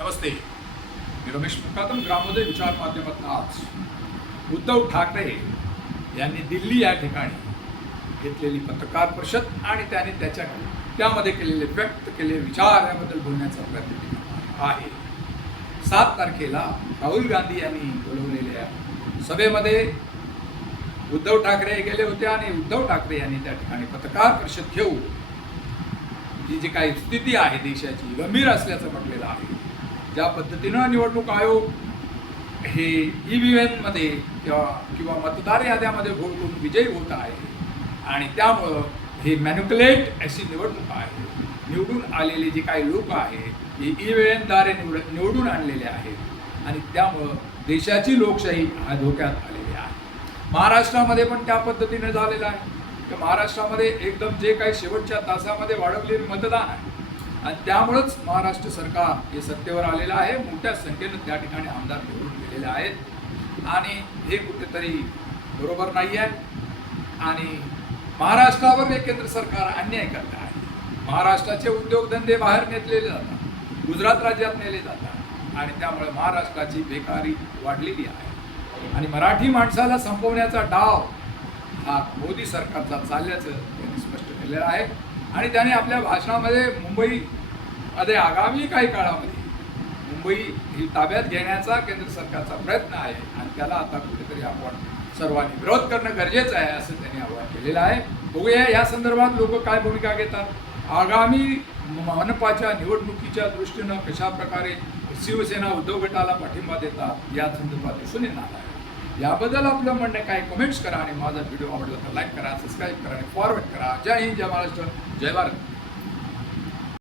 नमस्ते. मी रमेश मुकादम ग्रामोदय विचार माध्यमातून आज उद्धव ठाकरे यांनी दिल्ली या ठिकाणी घेतलेली पत्रकार परिषद आणि त्याने त्याच्या त्यामध्ये केलेले व्यक्त केलेले विचार याबद्दल बोलण्याचा प्रयत्न केला आहे. सात तारखेला राहुल गांधी यांनी बोलवलेल्या सभेमध्ये उद्धव ठाकरे गेले होते आणि उद्धव ठाकरे यांनी त्या ठिकाणी पत्रकार परिषद घेऊन ही जी काही स्थिती आहे देशाची गंभीर असल्याचं म्हटलेलं आहे. ज्या पद्धतीनं निवडणूक आयोग हे ई व्ही एममध्ये किंवा किंवा मतदार याद्यामध्ये भोट करून विजयी होत आहे आणि त्यामुळं हे मॅन्युक्युलेट अशी निवडणूक आहे. निवडून आलेले जे काही लोक आहेत हे ई व्ही एमद्वारे निवड निवडून आणलेले आहेत आणि त्यामुळं देशाची लोकशाही हा धोक्यात आलेली आहे. महाराष्ट्रामध्ये पण त्या पद्धतीने झालेलं आहे. तर महाराष्ट्रामध्ये एकदम जे काही शेवटच्या तासामध्ये वाढवलेले मतदान आहे आणि त्यामुळंच महाराष्ट्र सरकार हे सत्तेवर आलेलं आहे. मोठ्या संख्येनं त्या ठिकाणी आमदार निवडून गेलेले आहेत. आणि हे कुठेतरी बरोबर नाही आहे. आणि महाराष्ट्रावर हे केंद्र सरकार अन्याय करत आहे. महाराष्ट्राचे उद्योगधंदे बाहेर नेतलेले जातात. गुजरात राज्यात नेले जातात. आणि त्यामुळे महाराष्ट्राची बेकारी वाढलेली आहे. आणि मराठी माणसाला संपवण्याचा डाव हा मोदी सरकारचा चालल्याचं त्यांनी स्पष्ट केलेलं आहे. आणि त्याने आपल्या भाषणामध्ये मुंबई अरे आगामी काही काळामध्ये मुंबई ही ताब्यात घेण्याचा केंद्र सरकारचा प्रयत्न आहे आणि त्याला आता कुठेतरी आपण सर्वांनी विरोध करणं गरजेचं आहे असं त्यांनी आवाहन केलेलं आहे. बघूया या संदर्भात लोक काय भूमिका घेतात. आगामी मनपाच्या निवडणुकीच्या दृष्टीनं कशा प्रकारे शिवसेना उद्धव गटाला पाठिंबा देतात या संदर्भात दिसून येणार आहे. याबद्दल आपलं म्हणणं काय? कमेंट्स करा आणि माझा व्हिडिओ आवडला तर लाईक करा सबस्क्राईब करा आणि फॉरवर्ड करा. जय हिंद जय महाराष्ट्र जय भारत.